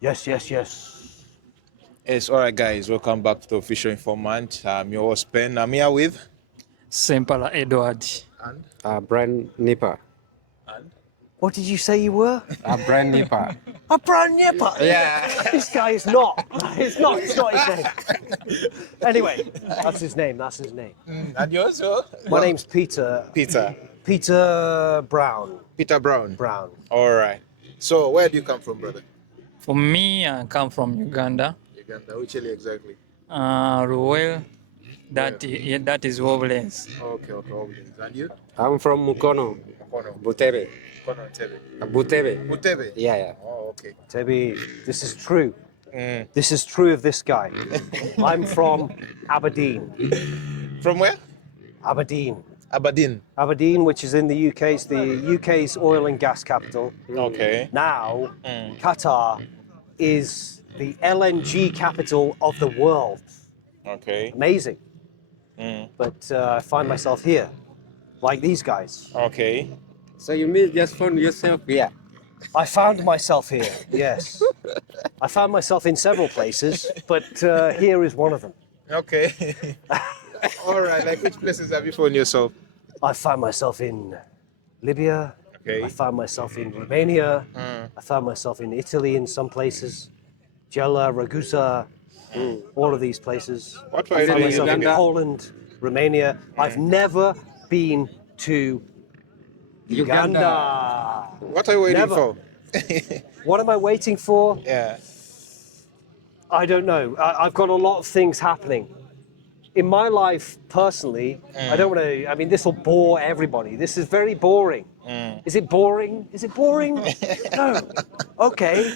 Yes, yes, yes. Yes, all right, guys. Welcome back to Official Informant. I'm your host, Ben. I'm here with. Sempala Edward. And? Brand Nipper. And? What did you say you were? Brand Nipper. A brand nipper. Yeah. This guy is not. It's not his name. Anyway, that's his name. That's his name. And you also? My name's Peter. Peter. Peter Brown. Peter Brown. Brown. All right. So, where do you come from, brother? For me, I come from Uganda. Uganda. Which area exactly? Ruel, that is Wobblands. Okay. And you? I'm from Mukono, Kono. Butebe. Kono Tebe. Butebe. Mutebe. Yeah. Oh, okay. Tebi, this is true. This is true of this guy. I'm from Aberdeen. From where? Aberdeen. Aberdeen. Aberdeen, which is in the UK, is the UK's oil and gas capital. Okay. Now, Qatar is the LNG capital of the world. Okay. Amazing. But I find myself here, like these guys. Okay. So you mean just found yourself here? I found myself here, yes. I found myself in several places, but here is one of them. Okay. All right. Like, which places have you found yourself? I found myself in Libya. Okay. I found myself in Romania. I found myself in Italy in some places. Gela, Ragusa, all of these places. What were I you found doing in myself in Uganda? Poland, Romania. I've never been to Uganda. What are you waiting Never. for? What am I waiting for? Yeah. I don't know. I've got a lot of things happening. In my life, personally, I don't want to, I mean, this will bore everybody. This is very boring. Is it boring? Is it boring? No. Okay.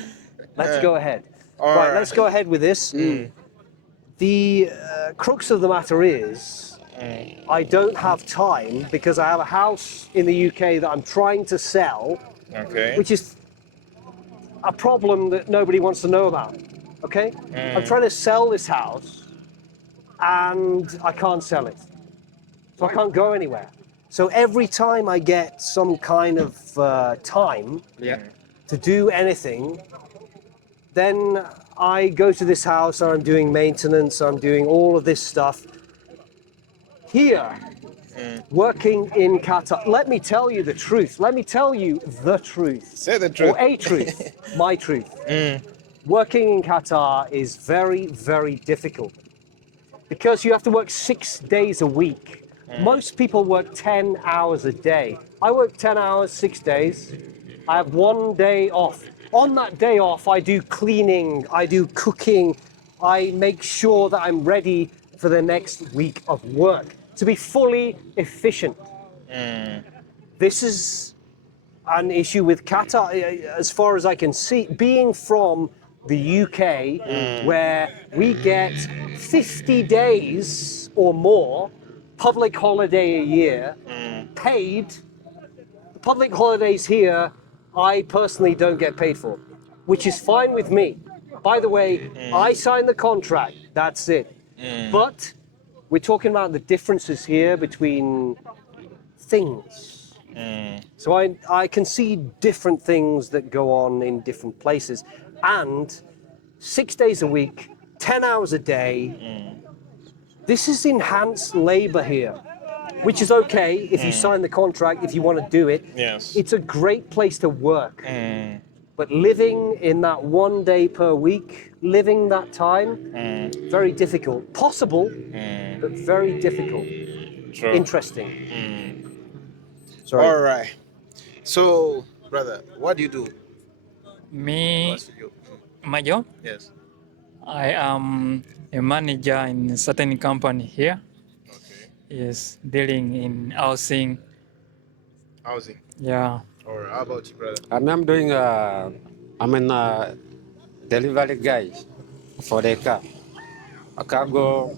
Let's go ahead. All Right, right. let's go ahead with this. The crux of the matter is, I don't have time because I have a house in the UK that I'm trying to sell, Okay. which is a problem that nobody wants to know about. Okay? I'm trying to sell this house and I can't sell it. So I can't go anywhere. So every time I get some kind of time to do anything, then I go to this house and I'm doing maintenance, I'm doing all of this stuff. Here, working in Qatar, let me tell you the truth. Let me tell you the truth. Say the truth. Or a truth, my truth. Working in Qatar is very, very difficult because you have to work 6 days a week. Most people work 10 hours a day. I work 10 hours, 6 days. I have 1 day off. On that day off, I do cleaning, I do cooking, I make sure that I'm ready for the next week of work to be fully efficient. This is an issue with Qatar, as far as I can see, being from the UK, where we get 50 days or more public holiday a year, paid. The public holidays here, I personally don't get paid for, which is fine with me. By the way, I signed the contract, that's it. But we're talking about the differences here between things. So I can see different things that go on in different places. And 6 days a week, 10 hours a day, this is enhanced labor here, which is okay if you sign the contract, if you want to do it. Yes. It's a great place to work. But living in that 1 day per week, living that time, very difficult. Possible, but very difficult. True. Interesting. Sorry. All right. So, brother, what do you do? Me, What's you? my job, Yes. I am a manager in a certain company here. Okay. Yes, dealing in housing. Housing. Yeah. All right. How about you, brother? I'm doing, I'm a delivery guy for the car. A cargo,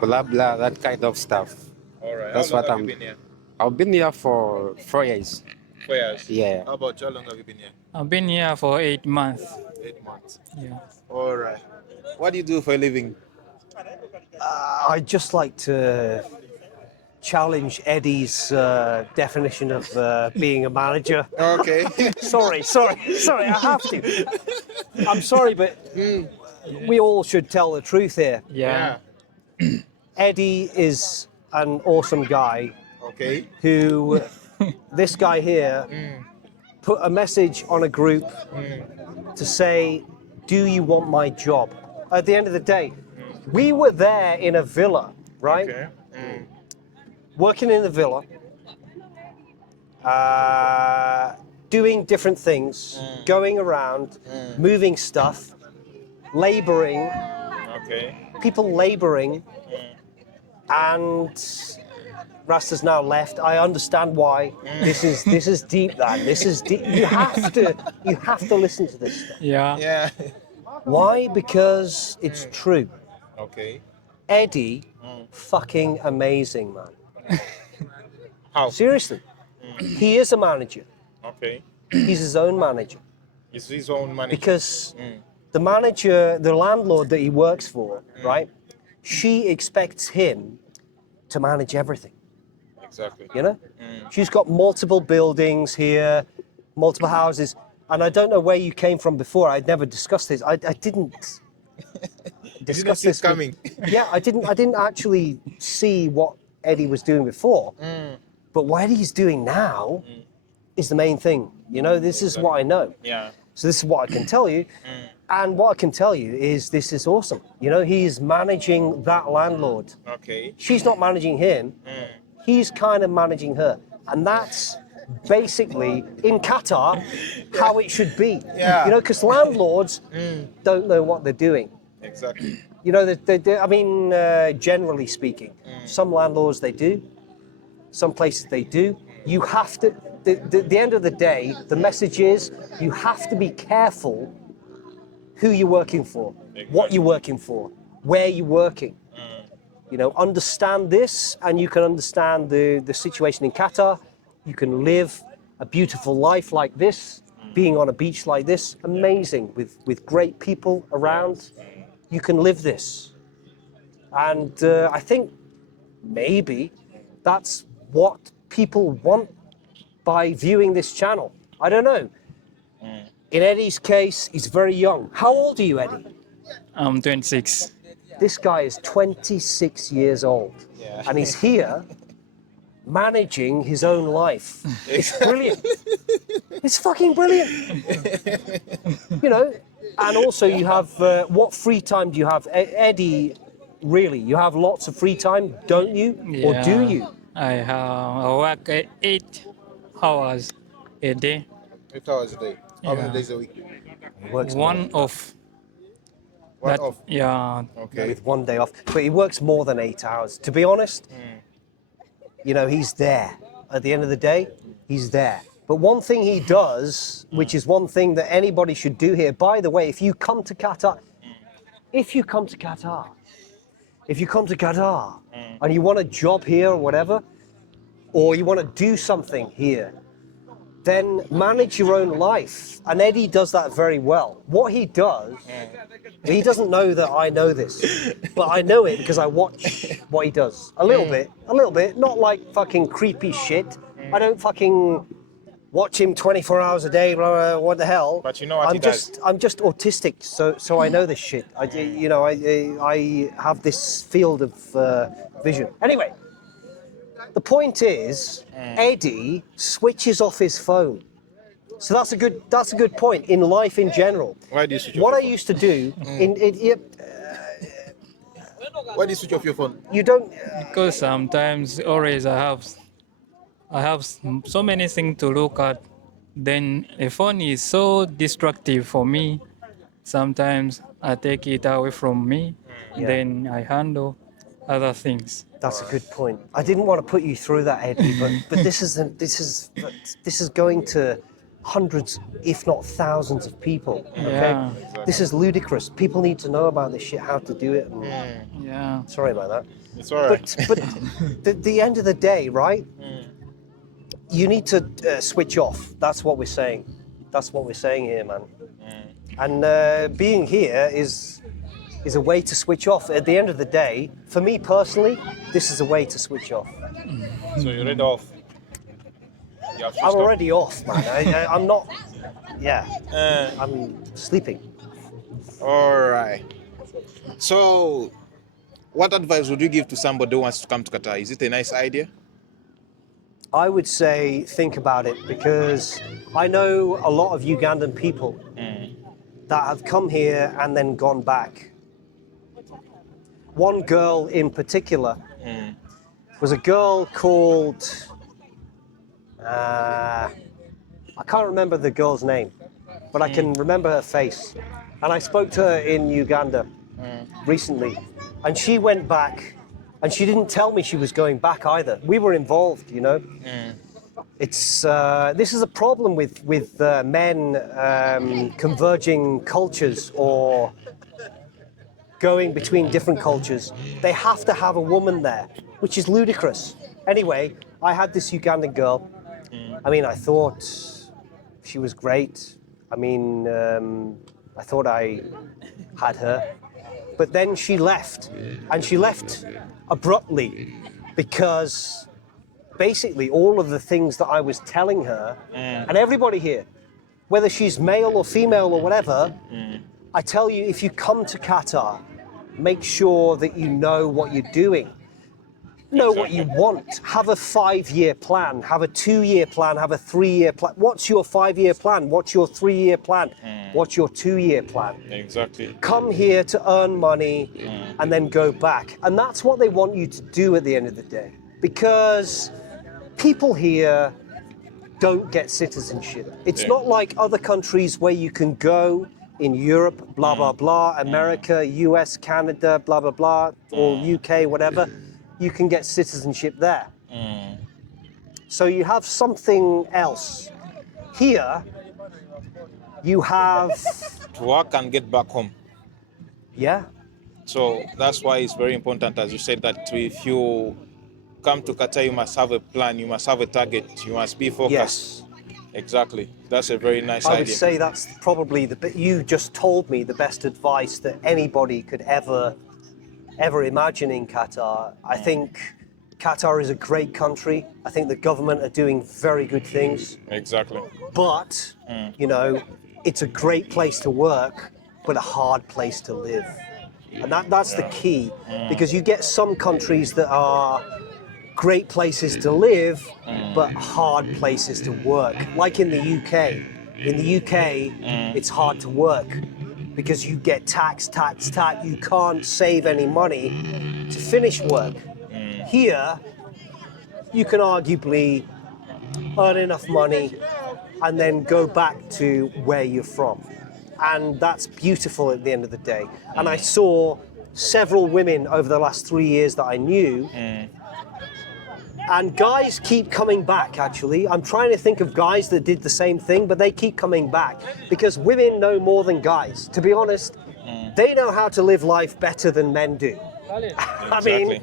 blah, blah, that kind of stuff. All right. That's How long what have I'm- you been here? I've been here for 4 years. 4 years. Yeah. How about you? How long have you been here? I've been here for 8 months. 8 months. Yeah. All right. What do you do for a living? I just like to challenge Eddie's definition of being a manager. Okay. Sorry, I have to. I'm sorry, but we all should tell the truth here. Yeah. Eddie is an awesome guy Okay. who, this guy here, put a message on a group to say, do you want my job? At the end of the day, we were there in a villa, right? Okay. Working in the villa, doing different things, going around, moving stuff, laboring, Okay. people laboring, and Rasta's now left. I understand why. This is deep, Dan. This is deep. You have to listen to this stuff. Yeah. Yeah. Why? Because it's true. Okay. Eddie, fucking amazing, man. How? Seriously. He is a manager. Okay. He's his own manager. It's his own money. Because the manager, the landlord that he works for, right? She expects him to manage everything, Exactly. you know? She's got multiple buildings here, multiple houses, and I don't know where you came from before. I'd never discussed this. I didn't discuss see it this with- coming. Yeah, I didn't actually see what Eddie was doing before. But what Eddie's doing now is the main thing. You know, this is what I know. Yeah. So this is what I can tell you. And what I can tell you is this is awesome. You know, he's managing that landlord. Okay. She's not managing him. He's kind of managing her. And that's basically, in Qatar, how it should be. Yeah. You know, because landlords don't know what they're doing. Exactly. You know, I mean, generally speaking, some landlords, they do. Some places they do. You have to, the end of the day, the message is you have to be careful who you're working for, what you're working for, where you're working. You know, understand this and you can understand the situation in Qatar. You can live a beautiful life like this, being on a beach like this, amazing, with great people around. You can live this. And I think maybe that's what people want by viewing this channel. I don't know. In Eddie's case, he's very young. How old are you, Eddie? I'm 26. This guy is 26 years old. Yeah. And he's here managing his own life. It's brilliant. It's fucking brilliant. You know, and also you have, what free time do you have? Eddie, really, you have lots of free time, don't you? Or do Yeah. you? I work 8 hours a day. 8 hours a day. How many Yeah. days a week? He works One off. One That- off. Yeah. Okay. with 1 day off, but he works more than 8 hours. To be honest, you know, he's there. At the end of the day, he's there. But one thing he does, which is one thing that anybody should do here, by the way, if you come to Qatar and you want a job here or whatever, or you want to do something here, then manage your own life. And Eddie does that very well. What he does, he doesn't know that I know this, but I know it because I watch what he does. A little bit, not like fucking creepy shit. I don't fucking watch him 24 hours a day, blah, blah, what the hell. But you know what he does. I'm just autistic, so I know this shit. I have this field of vision. Anyway, the point is, Eddie switches off his phone. So that's a good point in life in general. Why do you switch What off I your used to do phone? Why do you switch off your phone? you don't Because sometimes always I have so many things to look at. Then the phone is so destructive for me. Sometimes I take it away from me. Then I handle other things. That's a good point. I didn't want to put you through that, Eddie, but this is going to hundreds, if not thousands, of people. Okay, Yeah. this is ludicrous. People need to know about this shit, how to do it. And Yeah. sorry about that. It's all right. But the end of the day, right? You need to switch off. That's what we're saying. That's what we're saying here, man. And being here is is a way to switch off. At the end of the day, for me personally, this is a way to switch off. So you're ready off. You have switched I'm off. already off, man. I'm not. Yeah, Uh, I'm sleeping. all right. So, what advice would you give to somebody who wants to come to Qatar? Is it a nice idea? I would say think about it because I know a lot of Ugandan people that have come here and then gone back. One girl in particular was a girl called, I can't remember the girl's name, but I can remember her face. And I spoke to her in Uganda recently, and she went back, and she didn't tell me she was going back either. We were involved, you know. It's this is a problem with men converging cultures or going between different cultures. They have to have a woman there, which is ludicrous. Anyway, I had this Ugandan girl. I mean, I thought she was great. I mean, I thought I had her. But then she left, and she left abruptly because basically all of the things that I was telling her, and everybody here, whether she's male or female or whatever, I tell you, if you come to Qatar, make sure that you know what you're doing. Know what you want. Have a 5-year plan. Have a 2-year plan. Have a 3-year plan. What's your 5-year plan? What's your 3-year plan? What's your 2-year plan? Exactly. Come here to earn money and then go back. And that's what they want you to do at the end of the day. Because people here don't get citizenship. It's not like other countries where you can go in Europe, blah, blah, blah, America, US, Canada, blah, blah, blah, or UK, whatever. You can get citizenship there. So you have something else. Here, you have, To work and get back home. yeah, So that's why it's very important, as you said, that if you come to Qatar, you must have a plan, you must have a target, you must be focused. yes. Exactly. That's a very nice I would idea. say that's probably you just told me the best advice that anybody could ever imagine in Qatar. I think Qatar is a great country. I think the government are doing very good things. Exactly. But, you know, it's a great place to work, but a hard place to live. And that's the key, because you get some countries that are great places to live, but hard places to work. Like in the UK. In the UK, it's hard to work because you get tax. You can't save any money to finish work. Here, you can arguably earn enough money and then go back to where you're from. And that's beautiful at the end of the day. And I saw several women over the last 3 years that I knew. And guys keep coming back, actually. I'm trying to think of guys that did the same thing, but they keep coming back because women know more than guys. To be honest, they know how to live life better than men do. I mean,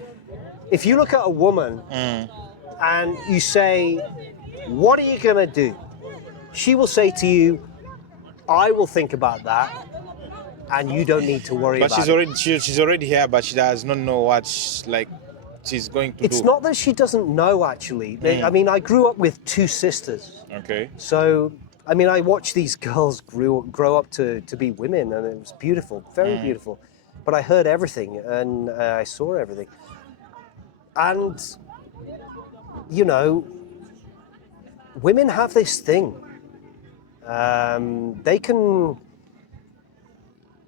if you look at a woman and you say, what are you going to do? She will say to you, I will think about that, and you don't need to worry But about it. she's already here, but she does not know what she's going to It's do. not that she doesn't know, actually. I mean, I grew up with 2 sisters. Okay. So, I mean, I watched these girls grow up to be women, and it was beautiful, very beautiful. But I heard everything, and I saw everything. And, you know, women have this thing.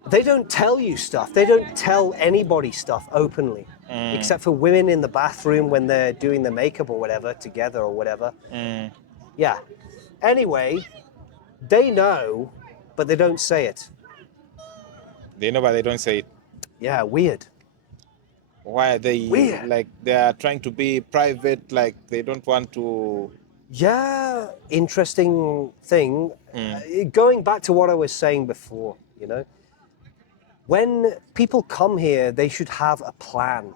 They don't tell you stuff. They don't tell anybody stuff openly, except for women in the bathroom when they're doing their makeup or whatever, together or whatever. Yeah. Anyway, they know, but they don't say it. They know, but they don't say it. Yeah, weird. Why are they Weird. like they are trying to be private? Like they don't want to. Yeah, interesting thing. Going back to what I was saying before, you know, when people come here, they should have a plan.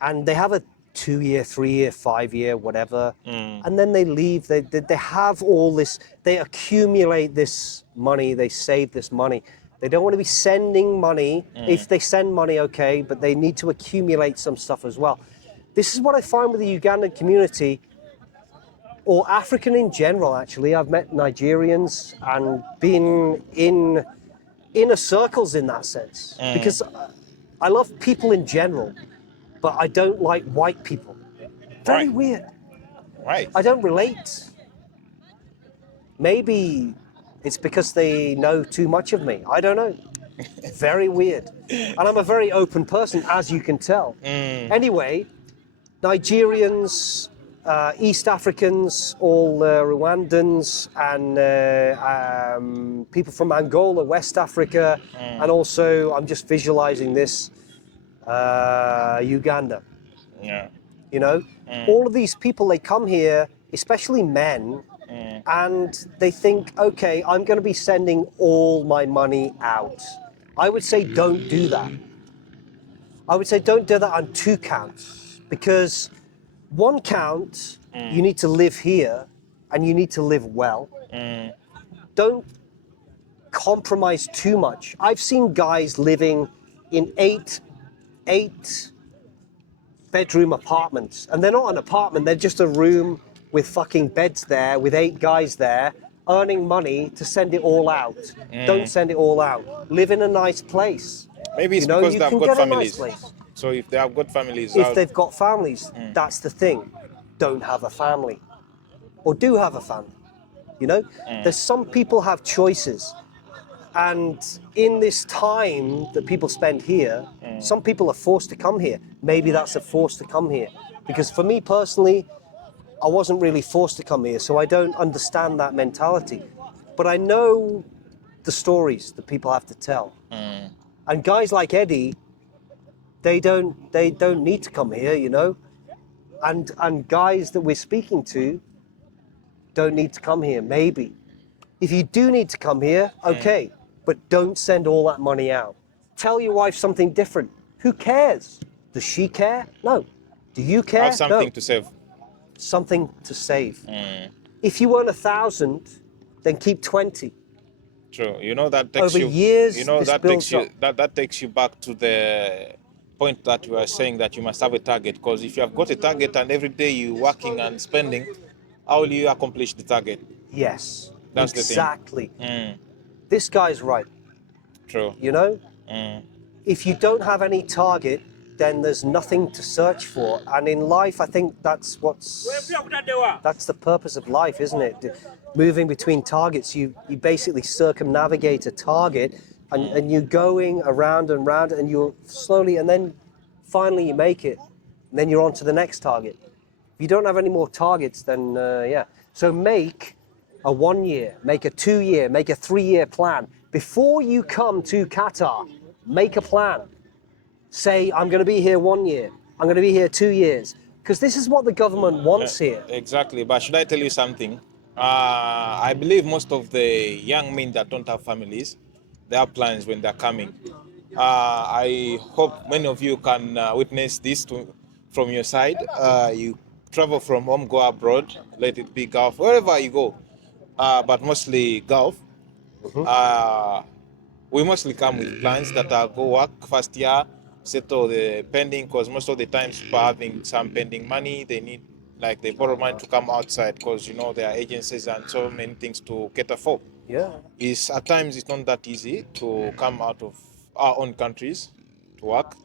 And they have a 2-year, 3-year, 5-year, whatever. And then they leave. They have all this, they accumulate this money, they save this money. They don't want to be sending money. If they send money, okay, but they need to accumulate some stuff as well. This is what I find with the Ugandan community, or African in general, actually. I've met Nigerians and been in inner circles in that sense. Because I love people in general, but I don't like white people. Very Right. weird. Right. I don't relate. Maybe it's because they know too much of me. I don't know. Very weird. And I'm a very open person, as you can tell. Anyway, Nigerians, East Africans, all Rwandans, and people from Angola, West Africa, and also, I'm just visualizing this, Uganda. Yeah. You know, all of these people, they come here, especially men, and they think, okay, I'm going to be sending all my money out. I would say don't do that. I would say don't do that on 2 counts, because 1 count, you need to live here and you need to live well. Don't compromise too much. I've seen guys living in 8 bedroom apartments, and they're not an apartment, they're just a room with fucking beds there, with 8 guys there, earning money to send it all out. Don't send it all out. Live in a nice place. Maybe it's You know, because you they've can got get a families. nice place. So if they have got families, If they've got families, that's the thing. Don't have a family. Or do have a family. You know? There's some people have choices. And in this time that people spend here, some people are forced to come here. Maybe that's a force to come here. Because for me personally, I wasn't really forced to come here, so I don't understand that mentality. But I know the stories that people have to tell. And guys like Eddie, they don't need to come here, you know? And guys that we're speaking to don't need to come here, maybe. If you do need to come here, okay, but don't send all that money out. Tell your wife something different. Who cares? Does she care? No. Do you care? have something No. to save. Something to save. If you earn 1,000, then keep 20. True. You know that takes Over you. years, You know this that builds takes you. up. That takes you back to the point that you are saying that you must have a target. Because if you have got a target and every day you working and spending, how will you accomplish the target? Yes, That's the thing. exactly. This guy's right, True. you know? If you don't have any target, then there's nothing to search for. And in life, I think that's the purpose of life, isn't it? Moving between targets, you basically circumnavigate a target, and you're going around and round, and you're slowly, and then finally you make it, and then you're on to the next target. If you don't have any more targets, then yeah. So make a 1 year, make a 2 year, make a 3 year plan. Before you come to Qatar, make a plan. Say, I'm going to be here 1 year, I'm going to be here 2 years, because this is what the government wants here. Exactly. But should I tell you something? I believe most of the young men that don't have families, they have plans when they're coming. I hope many of you can witness this from your side. You travel from home, go abroad, let it be Gulf, wherever you go, but mostly Gulf. We mostly come with plans that are go work first year, settle the pending, because most of the times people are having some pending money, they need, like, they borrow money to come outside because, you know, there are agencies and so many things to cater for. Yeah. At times it's not that easy to come out of our own countries to work.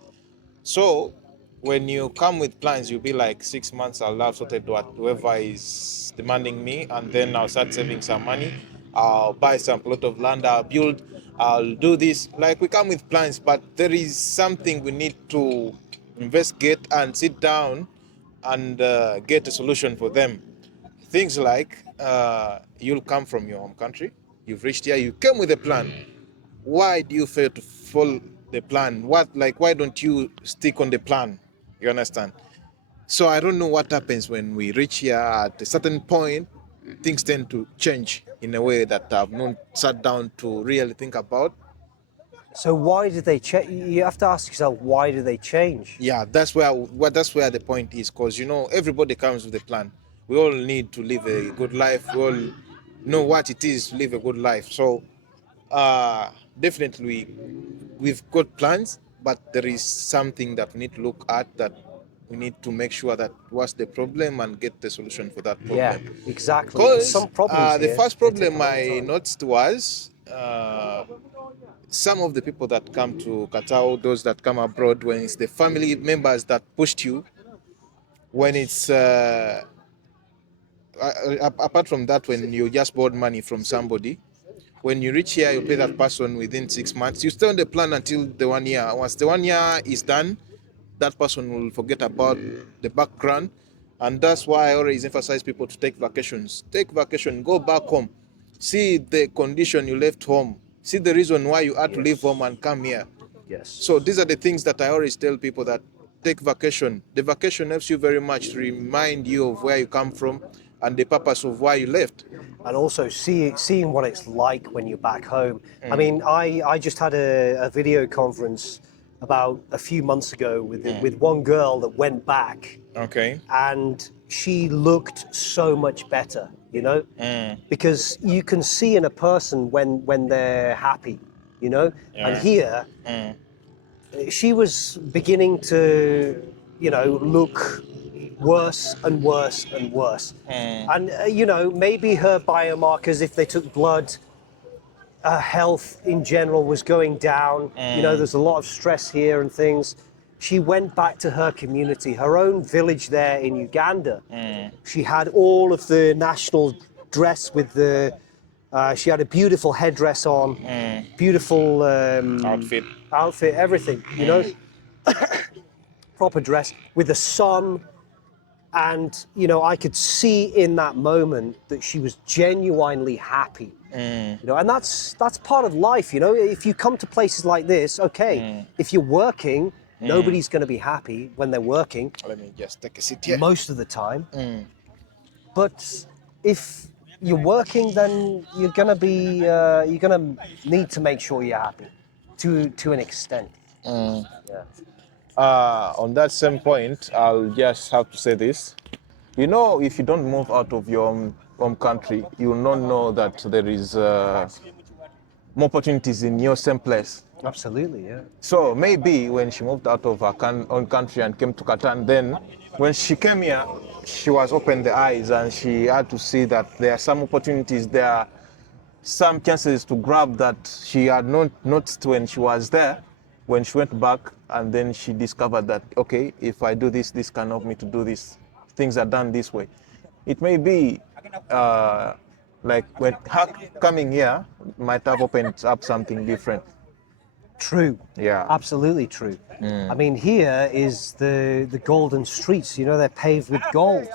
So when you come with plans, you'll be like 6 months, I'll have sorted whoever is demanding me, and then I'll start saving some money. I'll buy some plot of land, I'll build, I'll do this. Like, we come with plans, but there is something we need to investigate and sit down and get a solution for them. Things like you'll come from your home country, you've reached here, you came with a plan. Why do you fail to follow the plan? Why don't you stick on the plan? You understand? So I don't know what happens when we reach here at a certain point. Things tend to change in a way that I've not sat down to really think about. So why did they change? You have to ask yourself, why did they change? Yeah, that's where the point is, because, you know, everybody comes with a plan. We all need to live a good life. We all know what it is to live a good life. So definitely we've got plans, but there is something that we need to look at, that we need to make sure that what's the problem and get the solution for that Yeah, problem. exactly. Because Some problems the here, first they take problem a long I time. noticed was some of the people that come to Qatar, or those that come abroad, when it's the family members that pushed you, when it's apart from that, when you just borrowed money from somebody, when you reach here, you pay that person within 6 months. You stay on the plan until the 1 year. Once the 1 year is done, that person will forget about the background. And that's why I always emphasize people to take vacations. Take vacation, go back home, see the condition you left home, see the reason why you had to leave home and come here. Yes. So these are the things that I always tell people, that take vacation. The vacation helps you very much to remind you of where you come from and the purpose of why you left. And also seeing what it's like when you're back home. I mean, I just had a video conference about a few months ago with one girl that went back, Okay. and she looked so much better, you know, because you can see in a person when they're happy, you know. And here, she was beginning to, you know, look worse and worse and worse. And, you know, maybe her biomarkers, if they took blood, her health in general was going down. You know, there's a lot of stress here and things. She went back to her community, her own village there in Uganda. She had all of the national dress with the, she had a beautiful headdress on, beautiful outfit, everything, you know, proper dress with the sun. And, you know, I could see in that moment that she was genuinely happy. You know, and that's part of life, you know. If you come to places like this, okay, if you're working, nobody's going to be happy when they're working. Let me just take a seat here. Most of the time. But if you're working, then you're going to be, you're going to need to make sure you're happy to an extent. Yeah. On that same point, I'll just have to say this. You know, if you don't move out of your home country, you will not know that there is more opportunities in your same place. Absolutely, yeah. So maybe when she moved out of her own country and came to Qatar, and then when she came here, she was opened the eyes and she had to see that there are some opportunities, there are some chances to grab that she had not noticed when she was there. When she went back, and then she discovered that, okay, if I do this, this can help me to do this. Things are done this way. It may be like when her coming here might have opened up something different. True. Yeah. Absolutely true. I mean, here is the golden streets, you know, they're paved with gold.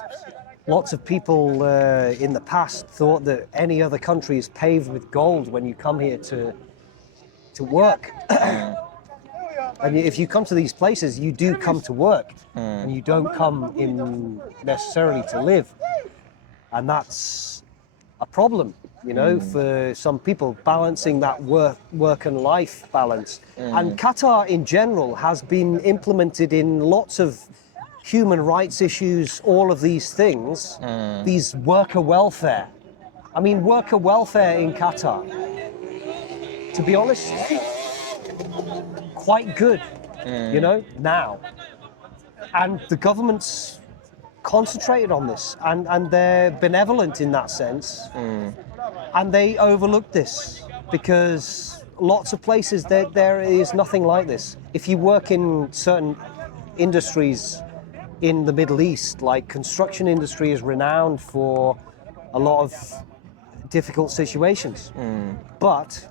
Lots of people in the past thought that any other country is paved with gold when you come here to work. And if you come to these places, you do come to work, and you don't come in necessarily to live. And that's a problem, you know, for some people, balancing that work and life balance. And Qatar in general has been implemented in lots of human rights issues, all of these things, these worker welfare. I mean, worker welfare in Qatar, to be honest, quite good, you know, now. And the government's concentrated on this, and they're benevolent in that sense. And they overlook this because lots of places there is nothing like this. If you work in certain industries in the Middle East, like construction industry is renowned for a lot of difficult situations. But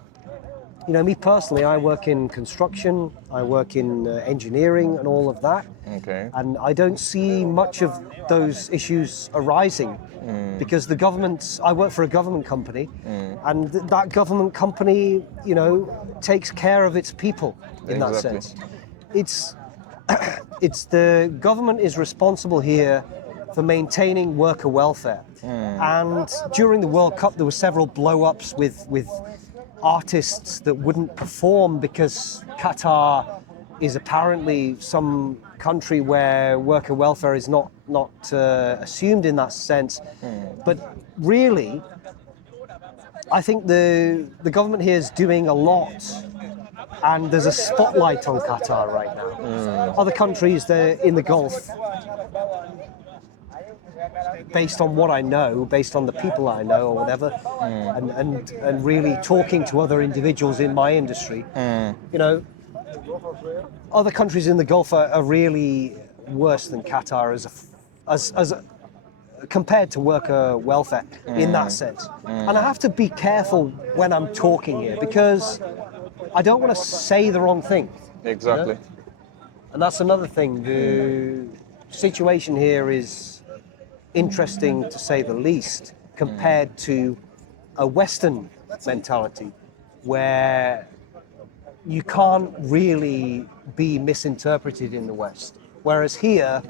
you know, me personally, I work in construction, I work in engineering and all of that. Okay. And I don't see much of those issues arising because the government, I work for a government company, and that government company, you know, takes care of its people in that Exactly. sense. It's the government is responsible here for maintaining worker welfare. And during the World Cup, there were several blow-ups with artists that wouldn't perform because Qatar is apparently some country where worker welfare is not assumed in that sense. But really, I think the government here is doing a lot, and there's a spotlight on Qatar right now. Other countries in the Gulf, based on what I know, based on the people I know or whatever, and really talking to other individuals in my industry, you know, other countries in the Gulf are really worse than Qatar as compared to worker welfare in that sense. And I have to be careful when I'm talking here because I don't want to say the wrong thing. Exactly. And that's another thing. The situation here is interesting to say the least compared to a Western mentality where you can't really be misinterpreted in the West. Whereas here,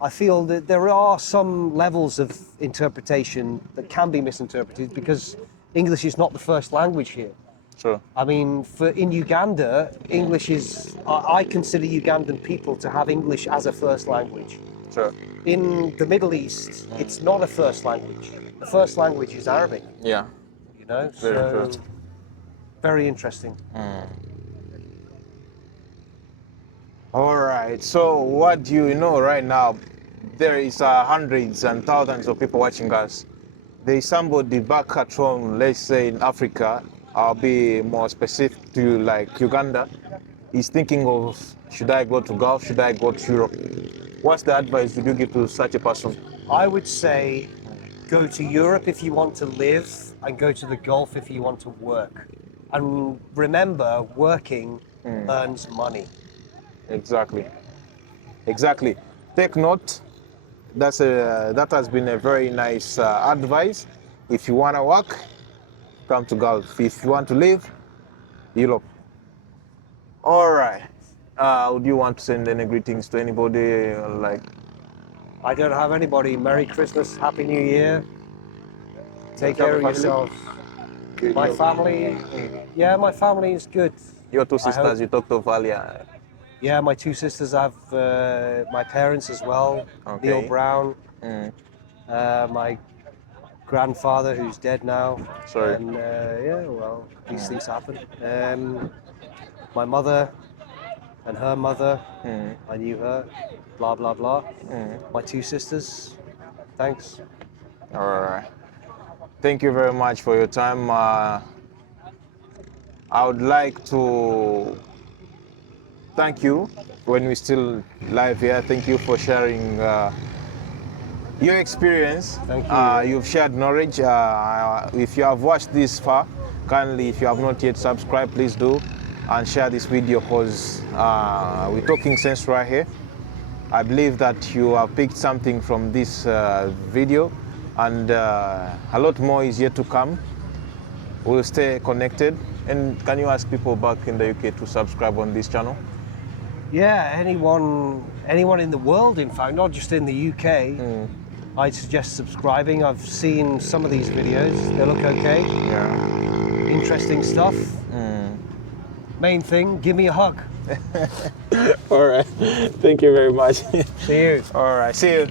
I feel that there are some levels of interpretation that can be misinterpreted because English is not the first language here. Sure. I mean, in Uganda, English is, I consider Ugandan people to have English as a first language. Sure. In the Middle East, it's not a first language. The first language is Arabic, Yeah. you know? Very So, true. very interesting. All right. So what do you know right now? There is hundreds and thousands of people watching us. There is somebody back at home, let's say in Africa. I'll be more specific to like Uganda. He's thinking of, should I go to Gulf? Should I go to Europe? What's the advice would you give to such a person? I would say go to Europe if you want to live and go to the Gulf if you want to work. And remember, working earns money. Exactly. Exactly. Take note. That has been a very nice advice. If you want to work, come to Gulf. If you want to live, Europe. All right. Would you want to send any greetings to anybody? Like, I don't have anybody. Merry Christmas, Happy New Year. Take care of yourself. My family, yeah, my family is good. your two I hope- sisters you talked of earlier. Yeah, my two sisters. I have my parents as well. Okay. Neil Brown. My grandfather, who's dead now. Sorry. And yeah, well, these things happen. My mother and her mother. I knew her. Blah blah blah. My two sisters. Thanks. All right. Thank you very much for your time. I would like to thank you when we're still live here. Thank you for sharing your experience. Thank you. You've shared knowledge. If you have watched this far, kindly, if you have not yet subscribed, please do and share this video because we're talking sense right here. I believe that you have picked something from this video and a lot more is yet to come. We'll stay connected. And can you ask people back in the UK to subscribe on this channel? Yeah, anyone in the world, in fact, not just in the UK. I'd suggest subscribing. I've seen some of these videos. They look okay. Yeah. Interesting stuff. Main thing, give me a hug. All right. Thank you very much. See you. All right. See you.